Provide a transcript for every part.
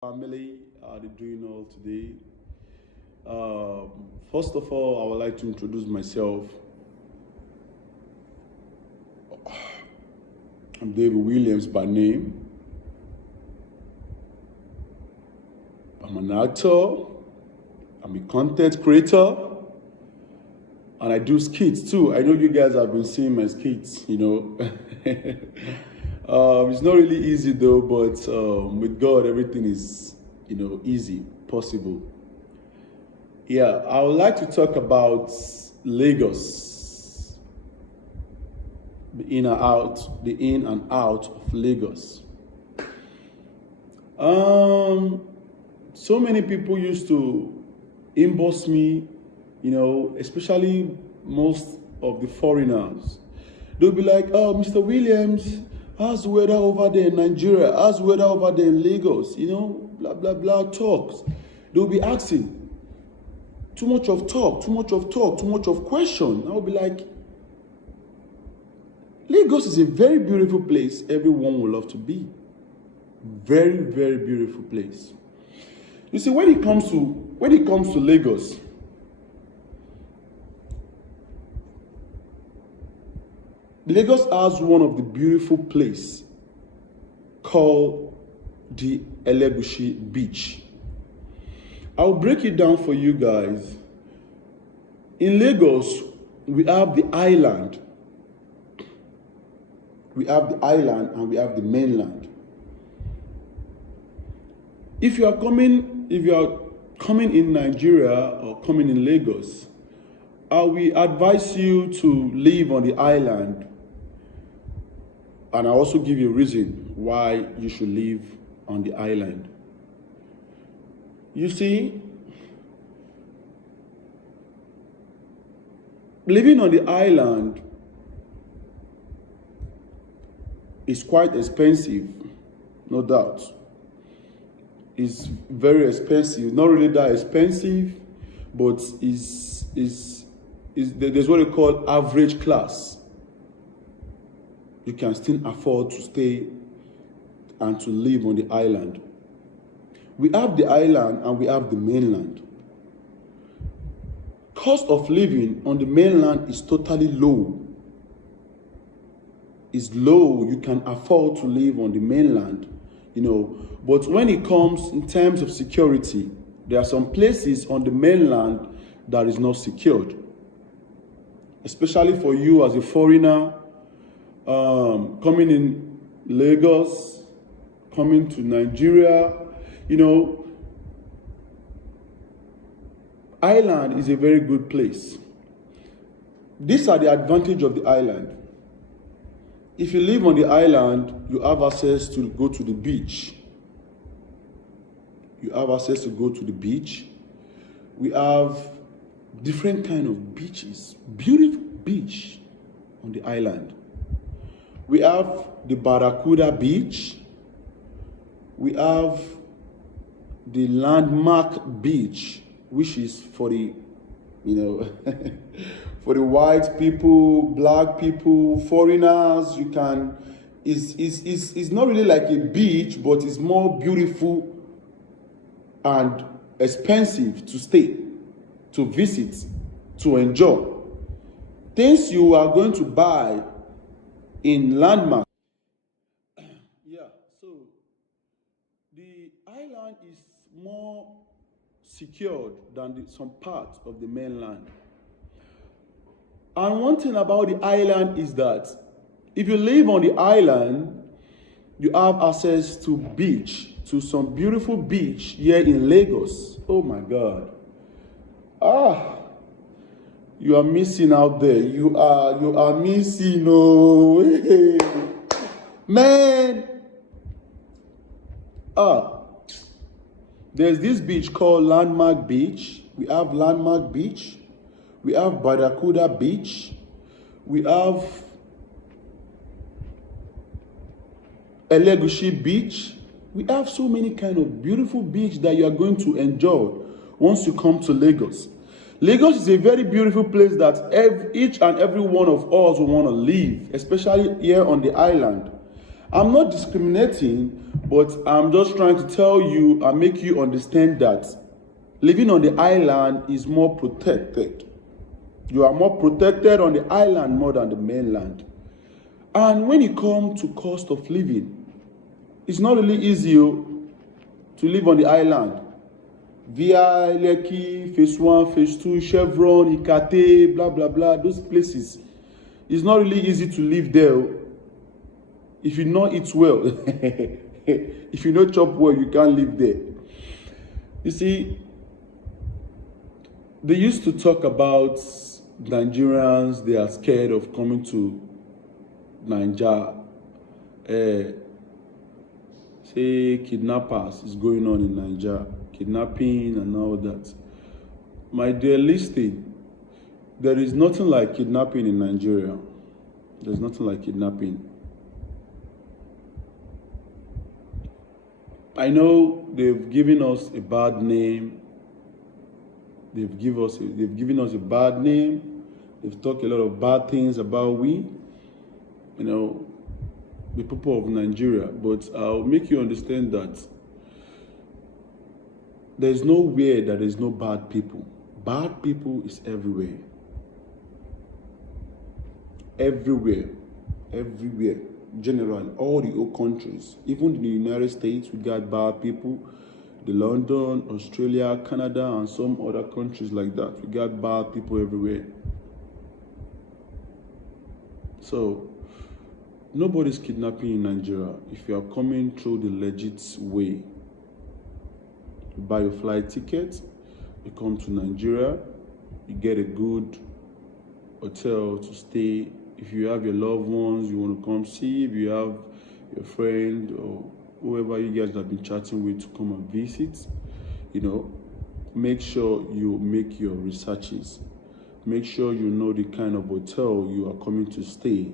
Family, how are they doing all today? First of all, I would like to introduce myself. I'm David Williams by name. I'm an actor, I'm a content creator, and I do skits too. I know you guys have been seeing my skits. It's not really easy though, but with God, everything is, easy, possible. Yeah, I would like to talk about Lagos, the in and out of Lagos. So many people used to inbox me, especially most of the foreigners. They'll be like, "Oh, Mr. Williams, how's the weather over there in Nigeria? How's the weather over there in Lagos? Blah, blah, blah, talks." They'll be asking, too much of talk, too much of talk, too much of question. I'll be like, Lagos is a very beautiful place everyone would love to be. Very, very beautiful place. You see, when it comes to Lagos, Lagos has one of the beautiful places called the Elegushi Beach. I'll break it down for you guys. In Lagos, we have the island. We have the island and we have the mainland. If you are coming in Nigeria or coming in Lagos, I will advise you to live on the island, and I also give you a reason why you should live on the island. You see, living on the island is quite expensive, no doubt. It's very expensive. Not really that expensive, but there's what they call average class. You can still afford to stay and to live on the island. We have the island and we have the mainland. Cost of living on the mainland is totally low. It's low. You can afford to live on the mainland, But when it comes in terms of security, there are some places on the mainland that is not secured. Especially for you as a foreigner, coming in Lagos, coming to Nigeria, island is a very good place. These are the advantage of the island. If you live on the island, you have access to go to the beach. You have access to go to the beach. We have different kind of beaches, beautiful beach on the island. We have the Barracuda Beach. We have the Landmark Beach, which is for the, for the white people, black people, foreigners. It's not really like a beach, but it's more beautiful and expensive to stay, to visit, to enjoy. Things you are going to buy in Landmark. Yeah, so the island is more secured than some parts of the mainland. And one thing about the island is that if you live on the island, you have access to beach, to some beautiful beach here in Lagos. Oh my God. You are missing out there. You are missing. Oh, man. There's this beach called Landmark Beach. We have Landmark Beach. We have Barracuda Beach. We have Elegushi Beach. We have so many kind of beautiful beach that you are going to enjoy once you come to Lagos. Lagos is a very beautiful place that each and every one of us will want to live, especially here on the island. I'm not discriminating, but I'm just trying to tell you and make you understand that living on the island is more protected. You are more protected on the island more than the mainland. And when it comes to cost of living, it's not really easy to live on the island. Via Lekki, phase 1, phase 2, Chevron, Ikate, blah, blah, blah, those places. It's not really easy to live there. If you not eat well, if you not chop well, you can't live there. You see, they used to talk about Nigerians, they are scared of coming to Nigeria. Say kidnappers is going on in Nigeria, kidnapping and all that. My dear listening, there is nothing like kidnapping in Nigeria. There's nothing like kidnapping. I know they've given us a bad name. They've given us a bad name. They've talked a lot of bad things about we, the people of Nigeria. But I'll make you understand that there's nowhere that there's no bad people. Bad people is everywhere. Everywhere. Generally, all the old countries, even in the United States, we got bad people. The London, Australia, Canada, and some other countries like that, we got bad people everywhere. So nobody's kidnapping in Nigeria. If you are coming through the legit way, you buy your flight ticket, you come to Nigeria, you get a good hotel to stay. If you have your loved ones you want to come see, if you have your friend or whoever you guys have been chatting with to come and visit, make sure you make your researches. Make sure you know the kind of hotel you are coming to stay.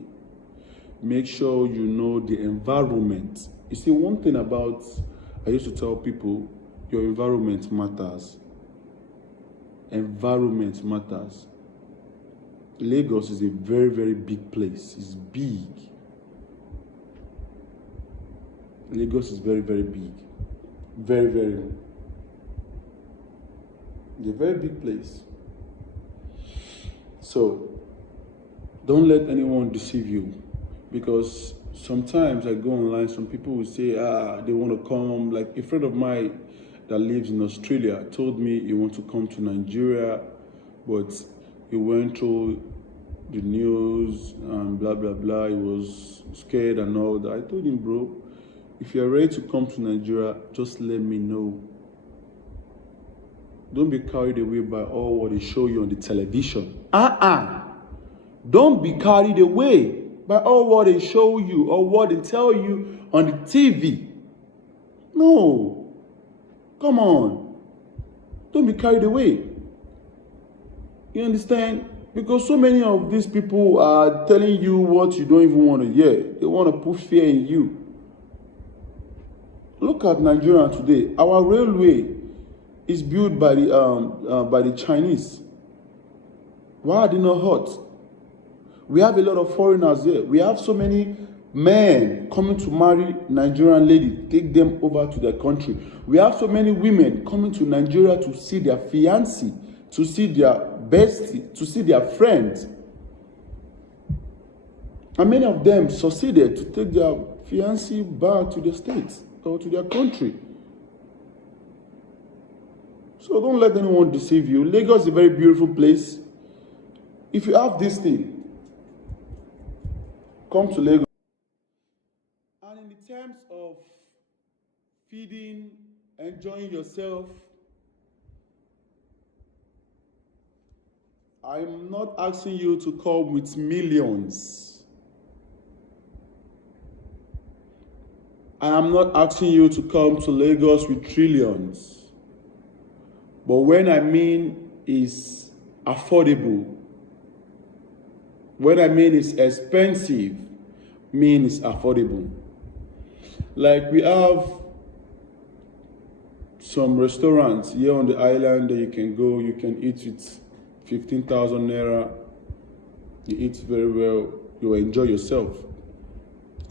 Make sure you know the environment. You see, one thing about, I used to tell people, your environment matters. Environment matters. Lagos is a very, very big place. It's big. Lagos is very, very big. Very, very. It's a very big place. So, don't let anyone deceive you. Because sometimes I go online, some people will say, they want to come. Like a friend of mine that lives in Australia told me he wants to come to Nigeria, but he went through the news and blah, blah, blah. He was scared and all that. I told him, bro, if you're ready to come to Nigeria, just let me know. Don't be carried away by all what they show you on the television. Don't be carried away by all what they show you or what they tell you on the TV. No. Come on. Don't be carried away. You understand? Because so many of these people are telling you what you don't even want to hear. They want to put fear in you. Look at Nigeria today. Our railway is built by the Chinese. Why are they not hot? We have a lot of foreigners there. We have so many men coming to marry Nigerian ladies, take them over to their country. We have so many women coming to Nigeria to see their fiancé, to see their bestie, to see their friends. And many of them succeeded to take their fiancé back to the States or to their country. So don't let anyone deceive you. Lagos is a very beautiful place. If you have this thing, come to Lagos. And in the terms of feeding, enjoying yourself, I'm not asking you to come with millions. I am not asking you to come to Lagos with trillions. But when I mean is affordable, when I mean is expensive, means affordable. Like we have some restaurants here on the island that you can go, you can eat with 15,000 naira. You eat very well, you enjoy yourself.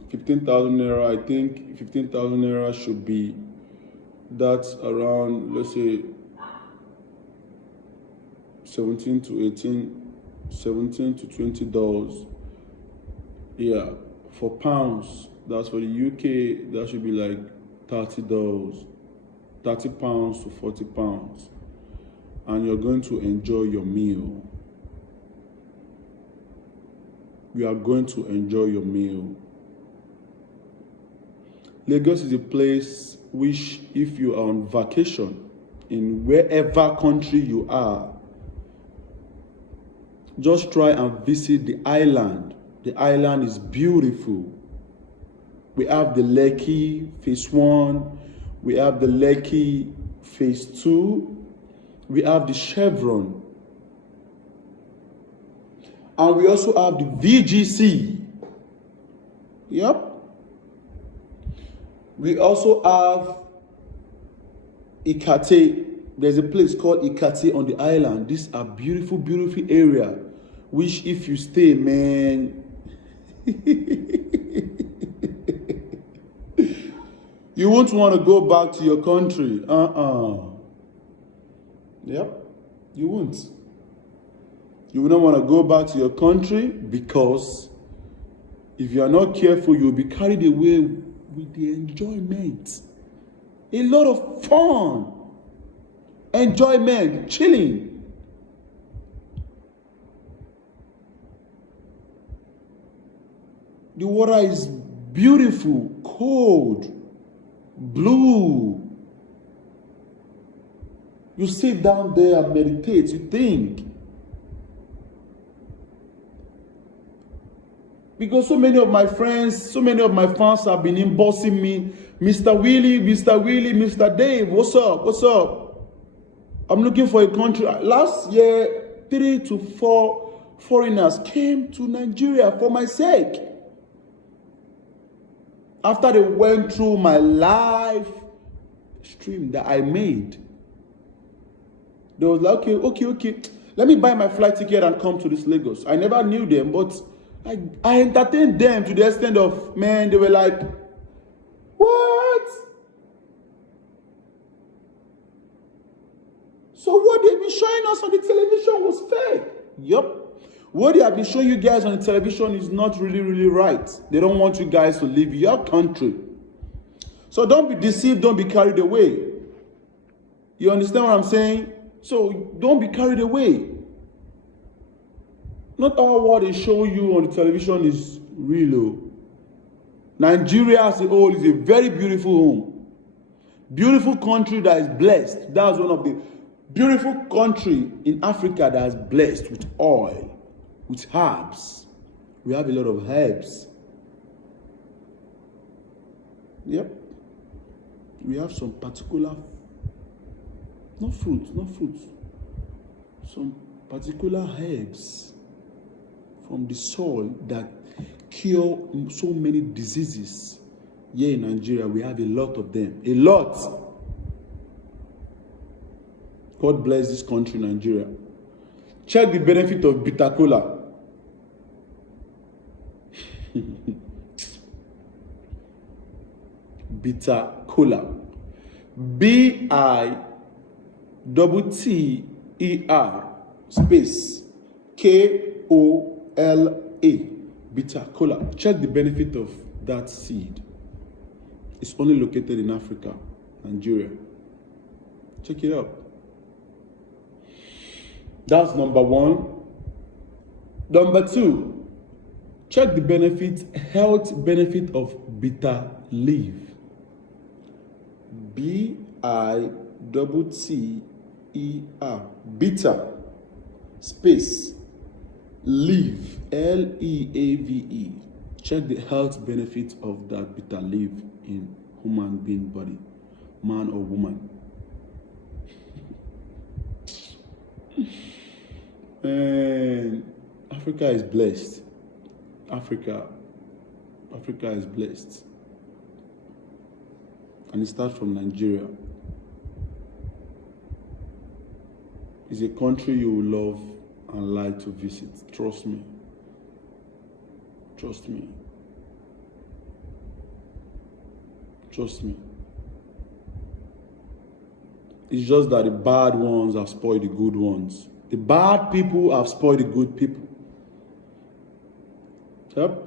15,000 naira. I think 15,000 naira should be, that's around, let's say, 17 to 18, 17 to $20. Yeah, for pounds, that's for the UK, that should be like $30, 30 pounds to 40 pounds. And you're going to enjoy your meal. You are going to enjoy your meal. Lagos is a place which, if you are on vacation in wherever country you are, just try and visit the island. The island is beautiful. We have the Lekki Phase 1, we have the Lekki Phase 2, we have the Chevron, and we also have the VGC. Yep. We also have Ikate. There's a place called Ikate on the island. These are beautiful, beautiful area, which if you stay, man, you won't want to go back to your country. Yep, you won't. You will not want to go back to your country, because if you are not careful, you'll be carried away with the enjoyment. A lot of fun, enjoyment, chilling. The water is beautiful, cold, blue. You sit down there and meditate, you think. Because so many of my friends, so many of my fans have been inboxing me, Mr. Willie, Mr. Willie, Mr. Dave, what's up? What's up? I'm looking for a country. Last year, 3 to 4 foreigners came to Nigeria for my sake. After they went through my live stream that I made, they was like, okay, let me buy my flight ticket and come to this Lagos. I never knew them, but I entertained them to the extent of, man, they were like, what? So what they've been showing us on the television was fake. Yup. What they have been showing you guys on the television is not really, really right. They don't want you guys to leave your country. So don't be deceived, don't be carried away. You understand what I'm saying? So don't be carried away. Not all what they show you on the television is real. Nigeria as a whole is a very beautiful home. Beautiful country that is blessed. That's one of the beautiful country in Africa that is blessed with oil, with herbs. We have a lot of herbs. Yep. We have some particular, not fruits, some particular herbs from the soil that cure so many diseases. Here in Nigeria, we have a lot of them. A lot. God bless this country, Nigeria. Check the benefit of bitter cola. Bitter cola. BITTER space KOLA. Bitter cola. Check the benefit of that seed. It's only located in Africa, Nigeria. Check it out. That's number one. Number two, check the health benefit of bitter leaf. BITTER. Bitter space leaf. LEAVE. Check the health benefit of that bitter leaf in human being body, man or woman. And Africa is blessed. Africa is blessed. And it starts from Nigeria. It's a country you will love and like to visit. Trust me. Trust me. Trust me. It's just that the bad ones have spoiled the good ones. The bad people have spoiled the good people. Yep.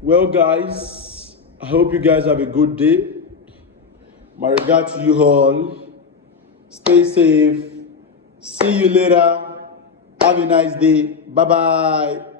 Well, guys, I hope you guys have a good day. My regard to you all. Stay safe. See you later. Have a nice day. Bye-bye.